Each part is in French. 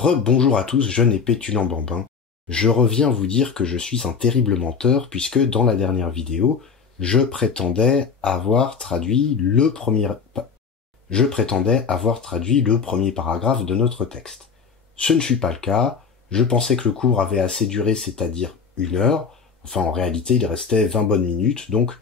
Bonjour à tous, jeune et pétulant bambin. Je reviens vous dire que je suis un terrible menteur puisque dans la dernière vidéo, je prétendais avoir traduit le premier paragraphe de notre texte. Ce ne fut pas le cas. Je pensais que le cours avait assez duré, c'est-à-dire 1 heure. Enfin, en réalité, il restait 20 bonnes minutes, donc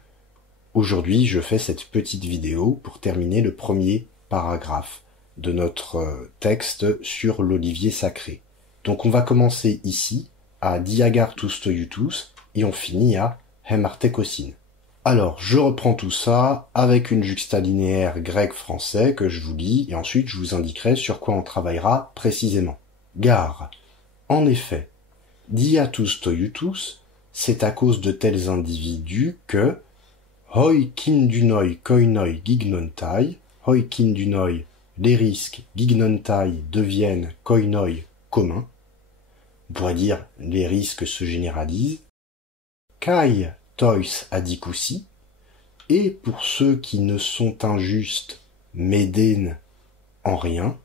aujourd'hui, je fais cette petite vidéo pour terminer le premier paragraphe de notre texte sur l'olivier sacré. Donc on va commencer ici, à Diagartus toiutus, et on finit à Hemartekosin. Alors, je reprends tout ça avec une juxtalinéaire grec-français que je vous lis, et ensuite je vous indiquerai sur quoi on travaillera précisément. Gare. En effet, Diatus toiutus, c'est à cause de tels individus que hoi kindunoi koinoi gignontai, hoi kindunoi, les risques gignontai deviennent koinoi communs. On pourrait dire les risques se généralisent. Kai tois adikusi, et pour ceux qui ne sont injustes, médènes en rien.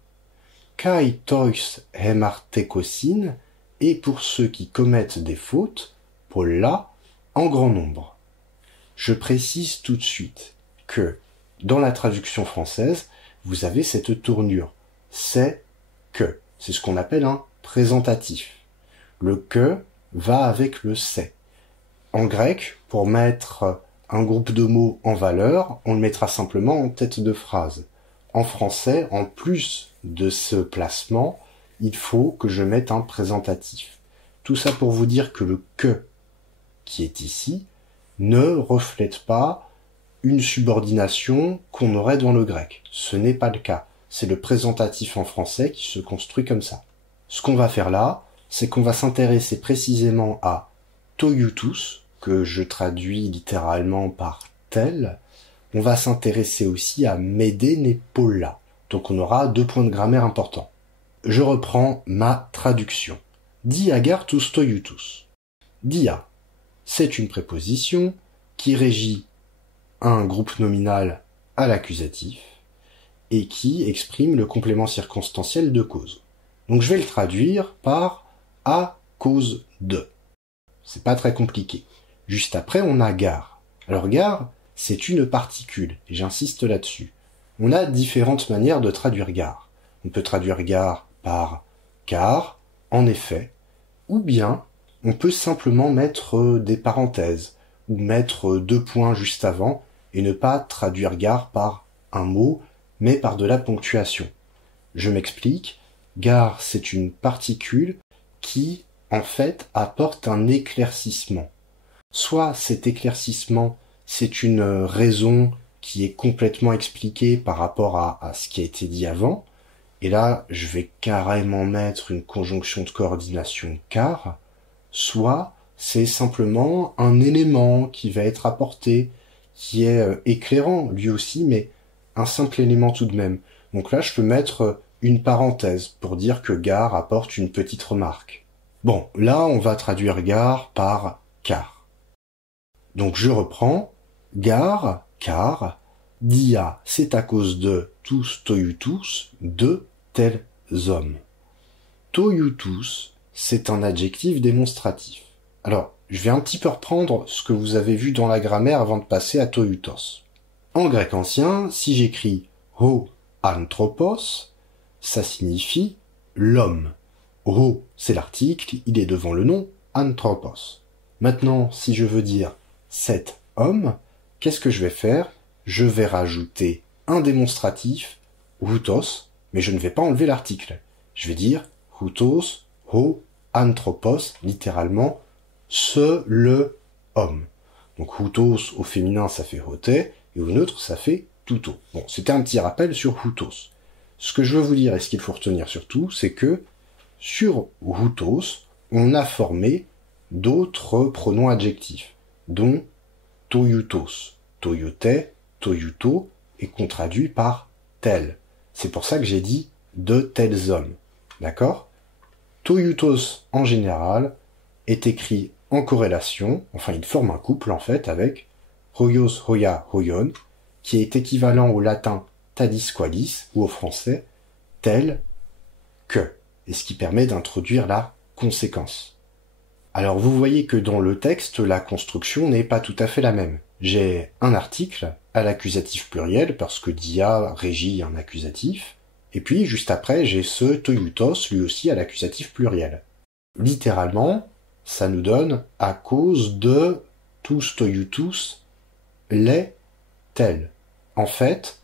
Kai tois hemartekosin, et pour ceux qui commettent des fautes, polla, en grand nombre. Je précise tout de suite que, dans la traduction française, vous avez cette tournure. C'est que. C'est ce qu'on appelle un présentatif. Le que va avec le c'est. En grec, pour mettre un groupe de mots en valeur, on le mettra simplement en tête de phrase. En français, en plus de ce placement, il faut que je mette un présentatif. Tout ça pour vous dire que le que qui est ici ne reflète pas une subordination qu'on aurait dans le grec. Ce n'est pas le cas. C'est le présentatif en français qui se construit comme ça. Ce qu'on va faire là, c'est qu'on va s'intéresser précisément à toiutus, que je traduis littéralement par tel. On va s'intéresser aussi à médène et polla. Donc on aura 2 points de grammaire importants. Je reprends ma traduction. Diagartus toiutus. Dia, c'est une préposition qui régit un groupe nominal à l'accusatif et qui exprime le complément circonstanciel de cause. Donc je vais le traduire par à cause de. C'est pas très compliqué. Juste après, on a gare. Alors gare, c'est une particule, et j'insiste là-dessus. On a différentes manières de traduire gare. On peut traduire gare par car, en effet, ou bien on peut simplement mettre des parenthèses, ou mettre 2 points juste avant, et ne pas traduire gare par un mot, mais par de la ponctuation. Je m'explique. Gare, c'est une particule qui, en fait, apporte un éclaircissement. Soit cet éclaircissement, c'est une raison qui est complètement expliquée par rapport à ce qui a été dit avant, et là, je vais carrément mettre une conjonction de coordination car, soit c'est simplement un élément qui va être apporté, qui est éclairant lui aussi, mais un simple élément tout de même. Donc là, je peux mettre une parenthèse pour dire que gare apporte une petite remarque. Bon, là, on va traduire gare par car. Donc je reprends. Gare, car, dia, c'est à cause de tous toiutus, de tels hommes. Toiutus, c'est un adjectif démonstratif. Alors, je vais un petit peu reprendre ce que vous avez vu dans la grammaire avant de passer à toiutos. En grec ancien, si j'écris ho anthropos, ça signifie l'homme. Ho, c'est l'article, il est devant le nom anthropos. Maintenant, si je veux dire cet homme, qu'est-ce que je vais faire? Je vais rajouter un démonstratif, houtos, mais je ne vais pas enlever l'article. Je vais dire houtos, ho, anthropos, littéralement, le homme. Donc houtos au féminin ça fait hote, et au neutre ça fait touto. Bon, c'était un petit rappel sur houtos. Ce que je veux vous dire et ce qu'il faut retenir surtout, c'est que sur houtos, on a formé d'autres pronoms adjectifs, dont toiutos, toiote, toiuto, et qu'on traduit par tel. C'est pour ça que j'ai dit de tels hommes. D'accord? Toiutos, en général, est écrit en corrélation, enfin il forme un couple en fait avec hoios, hoia, hoion, qui est équivalent au latin tadis qualis, ou au français tel que. et ce qui permet d'introduire la conséquence. Alors vous voyez que dans le texte, la construction n'est pas tout à fait la même. J'ai un article à l'accusatif pluriel parce que dia régit un accusatif, et puis juste après j'ai ce toioutos lui aussi à l'accusatif pluriel. Littéralement, ça nous donne à cause de tous toioutos les tels. En fait,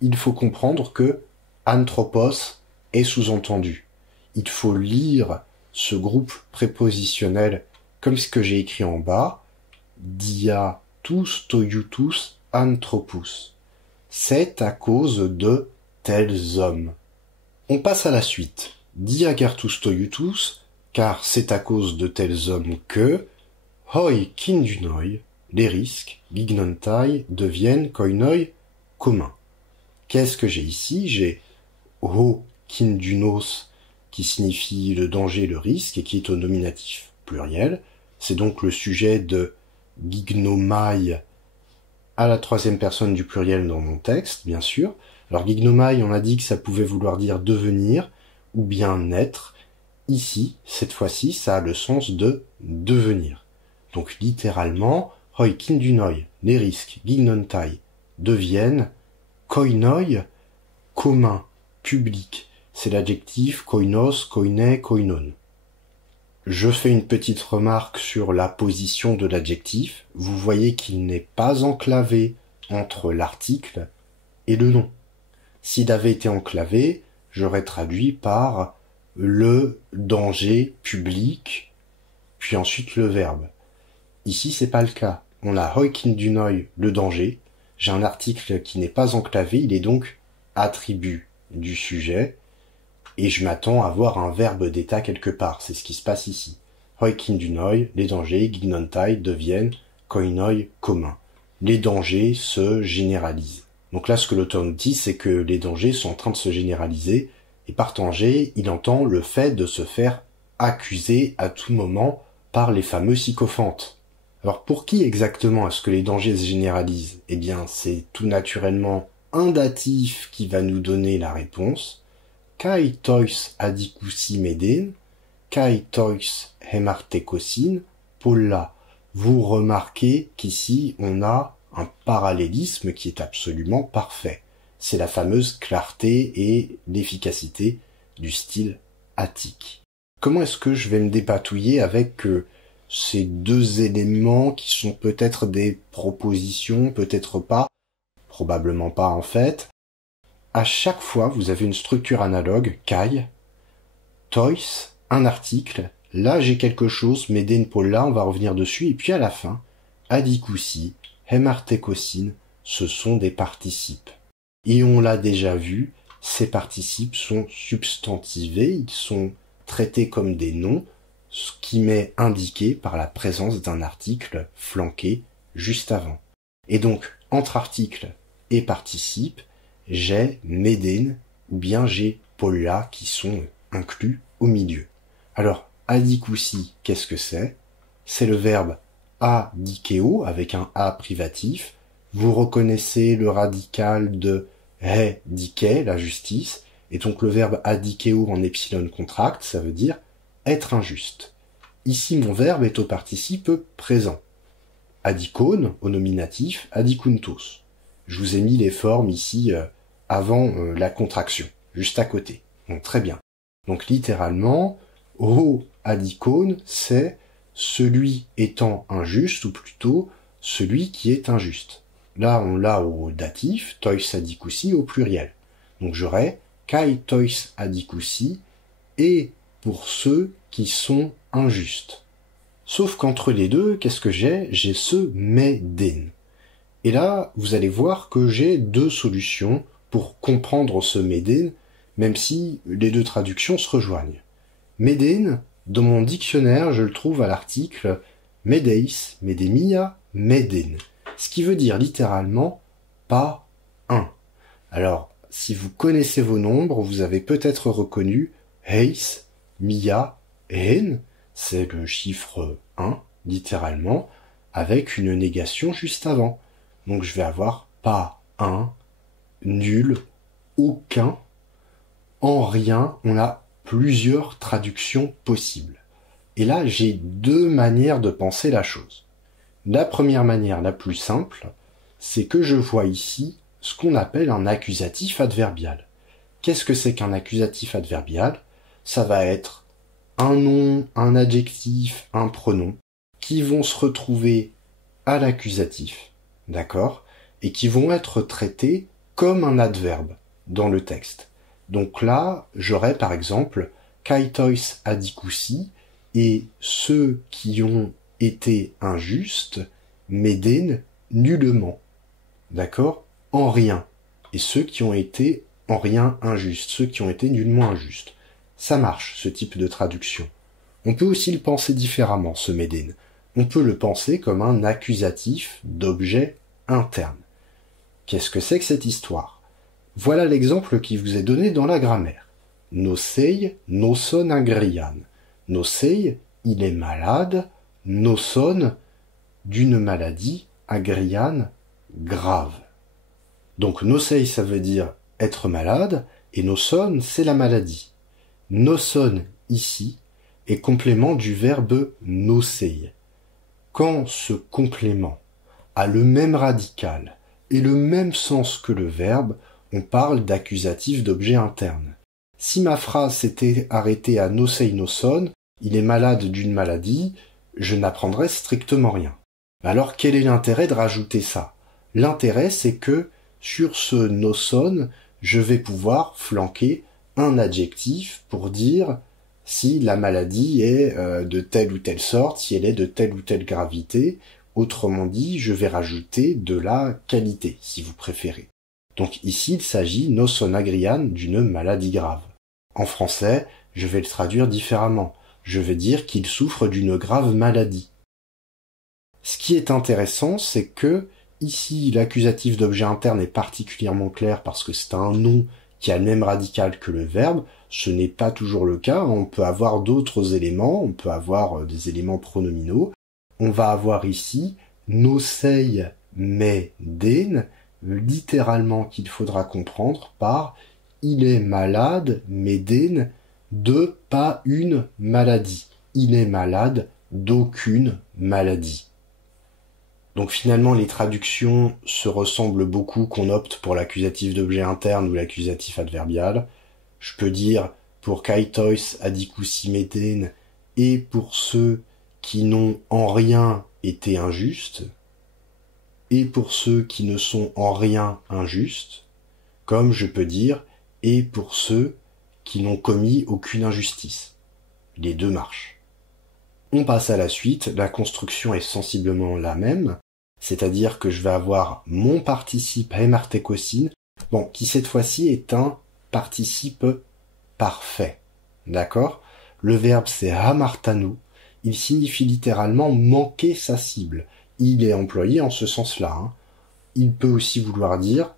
il faut comprendre que anthropos est sous-entendu. Il faut lire ce groupe prépositionnel comme ce que j'ai écrit en bas, dia tous toioutos anthropous. C'est à cause de tels hommes. On passe à la suite. Dia gertus toioutos, car c'est à cause de tels hommes que hoi kindunoi, les risques, gignontai, deviennent koinoi communs. Qu'est-ce que j'ai ici? J'ai ho kindunos, qui signifie le danger, le risque, et qui est au nominatif pluriel. C'est donc le sujet de gignomai à la troisième personne du pluriel dans mon texte, bien sûr. Alors gignomai, on a dit que ça pouvait vouloir dire devenir, ou bien naître. Ici, cette fois-ci, ça a le sens de devenir. Donc littéralement, hoi kindunoi, les risques, gignontai, deviennent koinoi, commun, public. C'est l'adjectif koinos, koiné, koinon. Je fais une petite remarque sur la position de l'adjectif. Vous voyez qu'il n'est pas enclavé entre l'article et le nom. S'il avait été enclavé, j'aurais traduit par le danger public, puis ensuite le verbe. Ici, c'est pas le cas. On a hoi kindunoi, le danger. J'ai un article qui n'est pas enclavé, il est donc attribut du sujet, et je m'attends à voir un verbe d'état quelque part. C'est ce qui se passe ici. Hoi kindunoi, les dangers, gignontai, deviennent koinoi, commun. Les dangers se généralisent. Donc là, ce que l'auteur nous dit, c'est que les dangers sont en train de se généraliser, et par danger, il entend le fait de se faire accuser à tout moment par les fameux sycophantes. Alors pour qui exactement est-ce que les dangers se généralisent? Eh bien, c'est tout naturellement un datif qui va nous donner la réponse. Kai tois adikusi meden, kai tois hemartekosin, polla. Vous remarquez qu'ici, on a un parallélisme qui est absolument parfait. C'est la fameuse clarté et l'efficacité du style attique. Comment est-ce que je vais me dépatouiller avec ces deux éléments qui sont peut-être des propositions, peut-être pas, probablement pas en fait? À chaque fois, vous avez une structure analogue, kai, tois, un article, là j'ai quelque chose, meden polla, on va revenir dessus, et puis à la fin, adikusi, hemartekosin, ce sont des participes. Et on l'a déjà vu, ces participes sont substantivés, ils sont traités comme des noms, ce qui m'est indiqué par la présence d'un article flanqué juste avant. Et donc, entre article et participe, j'ai meden ou bien j'ai polla qui sont inclus au milieu. Alors, adikusi, qu'est-ce que c'est? C'est le verbe adikeo avec un a privatif. Vous reconnaissez le radical de he dike, la justice, et donc le verbe adikeo en epsilon contract, ça veut dire être injuste. Ici, mon verbe est au participe présent. Adikone, au nominatif, adikuntos. Je vous ai mis les formes ici avant la contraction, juste à côté. Donc très bien. Donc littéralement, ho adikone, c'est celui étant injuste, ou plutôt celui qui est injuste. Là, on l'a au datif, tois adikusi au pluriel. Donc j'aurai kai tois adikusi, et pour ceux qui sont injustes. Sauf qu'entre les deux, qu'est-ce que j'ai? J'ai ce meden. Et là, vous allez voir que j'ai deux solutions pour comprendre ce meden, même si les deux traductions se rejoignent. Meden, dans mon dictionnaire, je le trouve à l'article medeis, medemia, meden, ce qui veut dire littéralement pas un. Alors, si vous connaissez vos nombres, vous avez peut-être reconnu heis, mia, hen, c'est le chiffre 1, littéralement, avec une négation juste avant. Donc je vais avoir pas un, nul, aucun, en rien, on a plusieurs traductions possibles. Et là, j'ai deux manières de penser la chose. La première manière, la plus simple, c'est que je vois ici ce qu'on appelle un accusatif adverbial. Qu'est-ce que c'est qu'un accusatif adverbial? Ça va être un nom, un adjectif, un pronom, qui vont se retrouver à l'accusatif, d'accord? Et qui vont être traités comme un adverbe dans le texte. Donc là, j'aurais par exemple kaitois adikusi et ceux qui ont été injustes m'aident nullement, d'accord? En rien. Et ceux qui ont été en rien injustes, ceux qui ont été nullement injustes. Ça marche, ce type de traduction. On peut aussi le penser différemment, ce médine. On peut le penser comme un accusatif d'objet interne. Qu'est-ce que c'est que cette histoire? Voilà l'exemple qui vous est donné dans la grammaire. Nosei noson agrian. Nosei, il est malade, noson, d'une maladie, agrian, grave. Donc nosei, ça veut dire être malade, et noson, c'est la maladie. Noson, ici, est complément du verbe nosei. Quand ce complément a le même radical et le même sens que le verbe, on parle d'accusatif d'objet interne. Si ma phrase s'était arrêtée à nosei noson, il est malade d'une maladie, je n'apprendrais strictement rien. Alors quel est l'intérêt de rajouter ça? L'intérêt, c'est que sur ce noson, je vais pouvoir flanquer un adjectif pour dire si la maladie est de telle ou telle sorte, si elle est de telle ou telle gravité. Autrement dit, je vais rajouter de la qualité, si vous préférez. Donc ici, il s'agit noson agrian d'une maladie grave. En français, je vais le traduire différemment. Je vais dire qu'il souffre d'une grave maladie. Ce qui est intéressant, c'est que ici, l'accusatif d'objet interne est particulièrement clair parce que c'est un nom qui a le même radical que le verbe. Ce n'est pas toujours le cas. On peut avoir d'autres éléments. On peut avoir des éléments pronominaux. On va avoir ici nosei me den, littéralement qu'il faudra comprendre par il est malade, m'eden, de pas une maladie. Il est malade d'aucune maladie. Donc finalement, les traductions se ressemblent beaucoup qu'on opte pour l'accusatif d'objet interne ou l'accusatif adverbial. Je peux dire pour kaitois adikusi m'eden et pour ceux qui n'ont en rien été injustes, et pour ceux qui ne sont en rien injustes, comme je peux dire et pour ceux qui n'ont commis aucune injustice. Les deux marchent. On passe à la suite, la construction est sensiblement la même, c'est-à-dire que je vais avoir mon participe hemartekosin, qui cette fois-ci est un participe parfait. D'accord? Le verbe c'est hamartanu, il signifie littéralement manquer sa cible. Il est employé en ce sens-là. Il peut aussi vouloir dire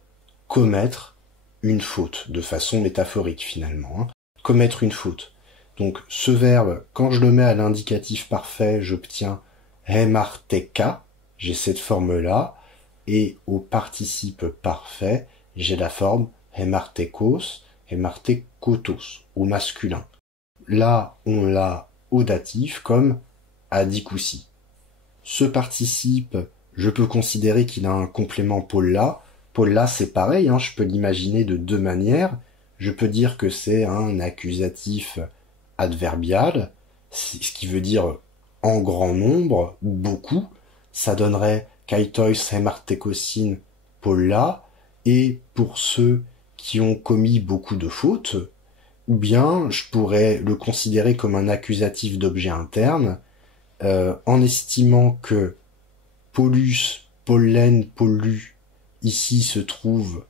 commettre une faute, de façon métaphorique finalement. Commettre une faute. Donc ce verbe, quand je le mets à l'indicatif parfait, j'obtiens hemarteka, j'ai cette forme-là, et au participe parfait, j'ai la forme hemartekos, hemartekotos, au masculin. Là, on l'a au datif comme adikusi. Ce participe, je peux considérer qu'il a un complément polla. Polla, c'est pareil, je peux l'imaginer de deux manières. Je peux dire que c'est un accusatif adverbial, ce qui veut dire en grand nombre ou beaucoup. Ça donnerait kaitois hemartekosin polla, et pour ceux qui ont commis beaucoup de fautes, ou bien je pourrais le considérer comme un accusatif d'objet interne, en estimant que pollus, pollen, pollu, ici se trouve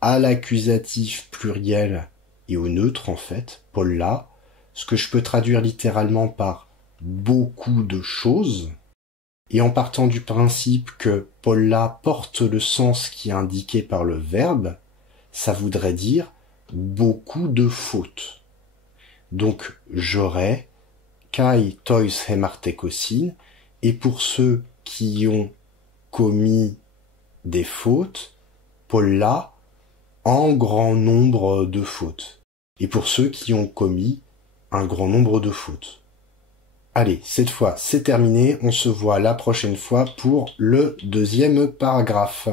à l'accusatif pluriel et au neutre en fait, polla, ce que je peux traduire littéralement par beaucoup de choses, et en partant du principe que polla porte le sens qui est indiqué par le verbe, ça voudrait dire beaucoup de fautes. Donc j'aurais kai tois hemartekosin, et pour ceux qui ont commis des fautes, polla, en grand nombre de fautes. Et pour ceux qui ont commis un grand nombre de fautes. Allez, cette fois c'est terminé, on se voit la prochaine fois pour le deuxième paragraphe.